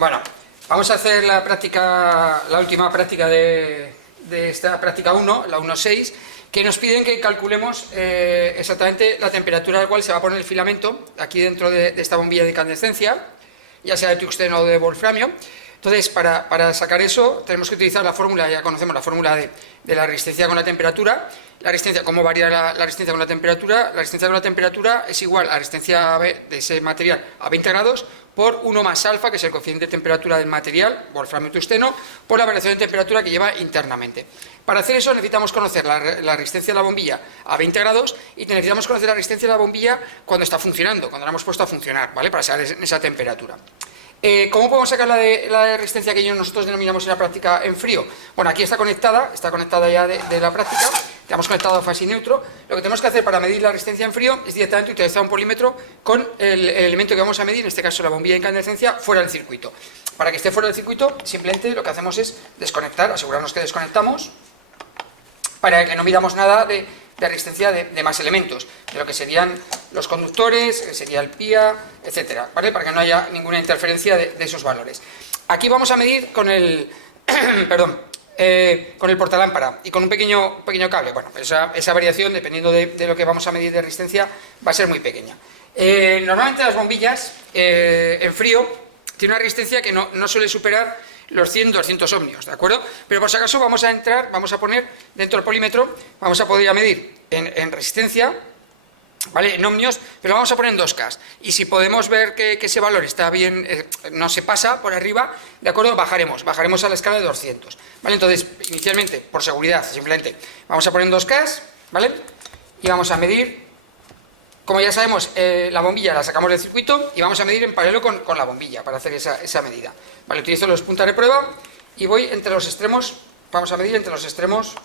Bueno, vamos a hacer la práctica, la última práctica de esta práctica 1, la 1.6, que nos piden que calculemos exactamente la temperatura a la cual se va a poner el filamento aquí dentro de esta bombilla de incandescencia, ya sea de tungsteno o de wolframio. Entonces, para sacar eso, tenemos que utilizar la fórmula, ya conocemos la fórmula de la resistencia con la temperatura. La resistencia, ¿cómo varía la resistencia con la temperatura? La resistencia con la temperatura es igual a la resistencia de ese material a 20 grados por 1 más alfa, que es el coeficiente de temperatura del material, wolframio tungsteno, por la variación de temperatura que lleva internamente. Para hacer eso necesitamos conocer la resistencia de la bombilla a 20 grados y necesitamos conocer la resistencia de la bombilla cuando está funcionando, cuando la hemos puesto a funcionar, ¿vale? Para sacar en esa temperatura. ¿Cómo podemos sacar la resistencia que nosotros denominamos en la práctica en frío? Bueno, aquí está conectada ya de la práctica, la hemos conectado a fase y neutro. Lo que tenemos que hacer para medir la resistencia en frío es directamente utilizar un polímetro con el elemento que vamos a medir, en este caso la bombilla de incandescencia, fuera del circuito. Para que esté fuera del circuito, simplemente lo que hacemos es desconectar, asegurarnos que desconectamos, para que no midamos nada de resistencia de más elementos, de lo que serían los conductores, que sería el PIA, etcétera, ¿vale? Para que no haya ninguna interferencia de esos valores. Aquí vamos a medir con el con el portalámpara y con un pequeño cable. Bueno, esa variación, dependiendo de lo que vamos a medir de resistencia, va a ser muy pequeña. Normalmente las bombillas en frío tienen una resistencia que no suele superar los 100-200 ohmios, ¿de acuerdo? Pero por si acaso vamos a poner dentro del polímetro, vamos a poder medir en resistencia, ¿vale? En ohmios, pero lo vamos a poner en 2K. Y si podemos ver que ese valor está bien, no se pasa por arriba, ¿de acuerdo? Bajaremos a la escala de 200, ¿vale? Entonces, inicialmente, por seguridad, simplemente, vamos a poner en 2K, ¿vale? Y vamos a medir. Como ya sabemos, la bombilla la sacamos del circuito y vamos a medir en paralelo con la bombilla para hacer esa medida. Vale, utilizo los puntas de prueba y voy entre los extremos, vamos a medir entre los extremos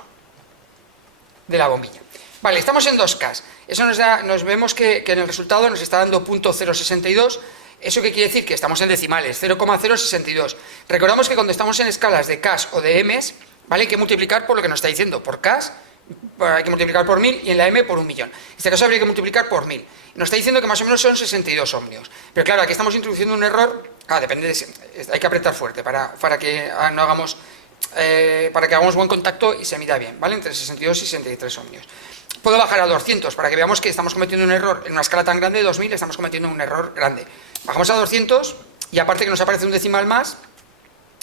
de la bombilla. Vale, estamos en 2K. Eso nos vemos que en el resultado nos está dando .062. ¿Eso qué quiere decir? Que estamos en decimales, 0,062. Recordamos que cuando estamos en escalas de Ks o de Ms, ¿vale? Hay que multiplicar por lo que nos está diciendo, por Ks. Hay que multiplicar por 1000 y en la M por 1.000.000. En este caso habría que multiplicar por 1000. Nos está diciendo que más o menos son 62 ohmios. Pero claro, aquí estamos introduciendo un error. Depende hay que apretar fuerte para que no hagamos para que hagamos buen contacto y se mida bien, ¿vale? Entre 62 y 63 ohmios. Puedo bajar a 200 para que veamos que estamos cometiendo un error en una escala tan grande de 2000, estamos cometiendo un error grande. Bajamos a 200 y aparte que nos aparece un decimal más,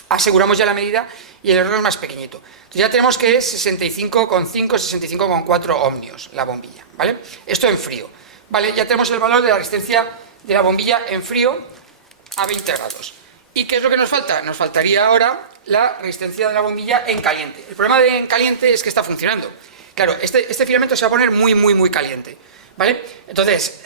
aseguramos ya la medida y el error es más pequeñito. Entonces ya tenemos que es 65,5, 65,4 ohmios la bombilla, ¿vale? Esto en frío. Vale, ya tenemos el valor de la resistencia de la bombilla en frío a 20 grados. ¿Y qué es lo que nos falta? Nos faltaría ahora la resistencia de la bombilla en caliente. El problema de en caliente es que está funcionando. Claro, este filamento se va a poner muy caliente, ¿vale? Entonces,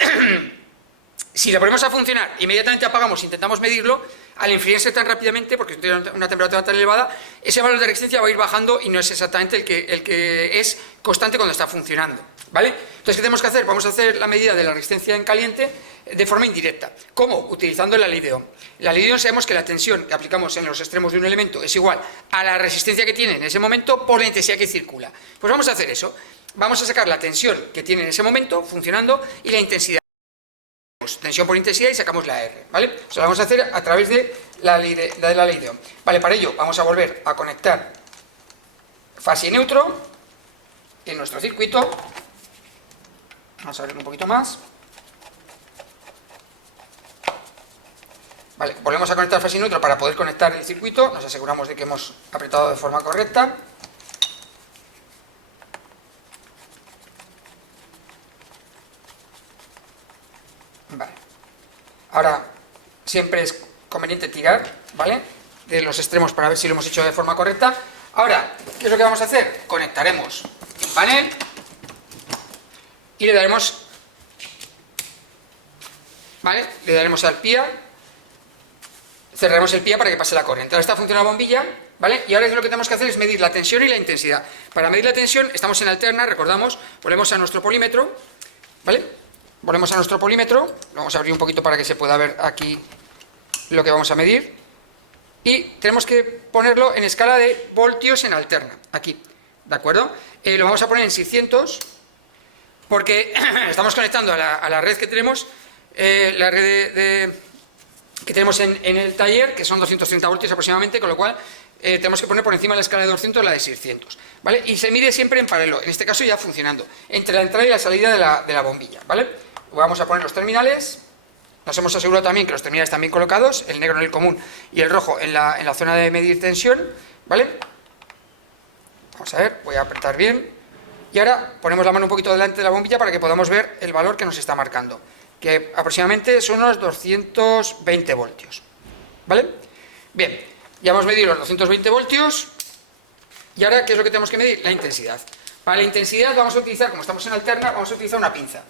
si lo ponemos a funcionar, inmediatamente apagamos, intentamos medirlo, al enfriarse tan rápidamente, porque tiene una temperatura tan elevada, ese valor de resistencia va a ir bajando y no es exactamente el que es constante cuando está funcionando, ¿vale? Entonces, ¿qué tenemos que hacer? Vamos a hacer la medida de la resistencia en caliente de forma indirecta. ¿Cómo? Utilizando la ley de Ohm. La ley de Ohm sabemos que la tensión que aplicamos en los extremos de un elemento es igual a la resistencia que tiene en ese momento por la intensidad que circula. Pues vamos a hacer eso. Vamos a sacar la tensión que tiene en ese momento funcionando y la intensidad. Tensión por intensidad y sacamos la R, ¿vale? Eso lo vamos a hacer a través de la ley de Ohm. Vale, para ello vamos a volver a conectar fase y neutro en nuestro circuito. Vamos a abrir un poquito más. Vale, volvemos a conectar fase y neutro para poder conectar el circuito. Nos aseguramos de que hemos apretado de forma correcta. Vale. Ahora, siempre es conveniente tirar, ¿vale? De los extremos para ver si lo hemos hecho de forma correcta. Ahora, ¿qué es lo que vamos a hacer? Conectaremos un panel y le daremos, ¿vale? Le daremos al PIA, cerraremos el PIA para que pase la corriente. Ahora está funcionando la bombilla, ¿vale? Y ahora lo que tenemos que hacer es medir la tensión y la intensidad. Para medir la tensión, estamos en alterna, recordamos, volvemos a nuestro polímetro, ¿vale? Volvemos a nuestro polímetro, lo vamos a abrir un poquito para que se pueda ver aquí lo que vamos a medir. Y tenemos que ponerlo en escala de voltios en alterna, aquí, ¿de acuerdo? Lo vamos a poner en 600, porque estamos conectando a la red que tenemos, la red que tenemos en el taller, que son 230 voltios aproximadamente, con lo cual tenemos que poner por encima de la escala de 200 la de 600, ¿vale? Y se mide siempre en paralelo, en este caso ya funcionando, entre la entrada y la salida de la bombilla, ¿vale? Vamos a poner los terminales. Nos hemos asegurado también que los terminales están bien colocados, el negro en el común y el rojo en la zona de medir tensión, ¿vale? Vamos a ver, voy a apretar bien. Y ahora ponemos la mano un poquito delante de la bombilla para que podamos ver el valor que nos está marcando, que aproximadamente son unos 220 voltios, ¿vale? Bien, ya hemos medido los 220 voltios y ahora, ¿qué es lo que tenemos que medir? La intensidad. Para la intensidad vamos a utilizar, como estamos en alterna, vamos a utilizar una pinza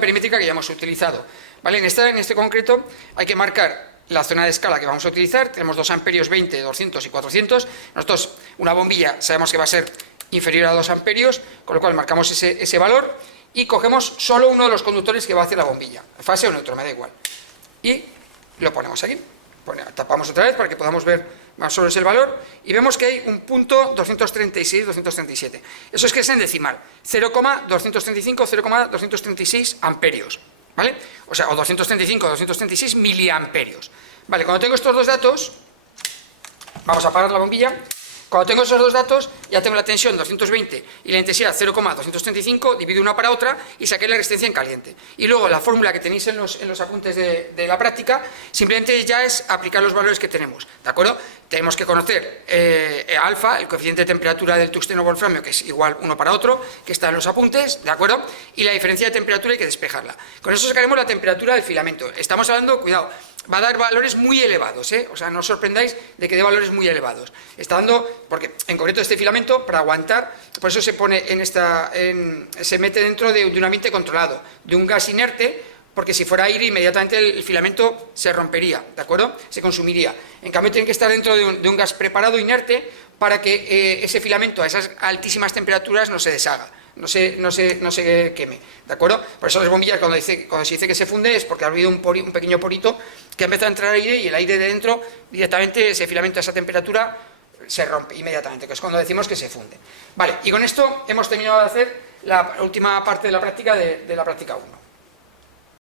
perimétrica que ya hemos utilizado, ¿vale? En este concreto hay que marcar la zona de escala que vamos a utilizar. Tenemos 2 amperios, 20, 200 y 400. Nosotros, una bombilla, sabemos que va a ser inferior a 2 amperios, con lo cual marcamos ese valor y cogemos solo uno de los conductores que va hacia la bombilla, fase o neutro, me da igual, y lo ponemos aquí. Tapamos otra vez para que podamos ver más o menos el valor y vemos que hay un punto 236, 237. Eso es que es en decimal, 0,235, 0,236 amperios, ¿vale? O sea, o 235, 236 miliamperios. Vale, cuando tengo estos dos datos, vamos a apagar la bombilla. Cuando tengo esos dos datos, ya tengo la tensión 220 y la intensidad 0,235, divido una para otra y saqué la resistencia en caliente. Y luego la fórmula que tenéis en los apuntes de la práctica, simplemente ya es aplicar los valores que tenemos, ¿de acuerdo? Tenemos que conocer alfa, el coeficiente de temperatura del tungsteno wolframio, que es igual uno para otro, que está en los apuntes, ¿de acuerdo? Y la diferencia de temperatura hay que despejarla. Con eso sacaremos la temperatura del filamento. Estamos hablando, cuidado, va a dar valores muy elevados, ¿eh? O sea, no os sorprendáis de que dé valores muy elevados. Está dando, porque en concreto este filamento, para aguantar, por eso se pone se mete dentro de un ambiente controlado, de un gas inerte, porque si fuera aire inmediatamente el filamento se rompería, ¿de acuerdo? Se consumiría. En cambio tiene que estar dentro de un gas preparado inerte para que ese filamento a esas altísimas temperaturas no se deshaga. No se queme, ¿de acuerdo? Por eso las bombillas, cuando se dice que se funde, es porque ha habido un pequeño porito que ha empezado a entrar aire y el aire de dentro, directamente ese filamento a esa temperatura se rompe inmediatamente, que es cuando decimos que se funde. Vale, y con esto hemos terminado de hacer la última parte de la práctica de la práctica 1.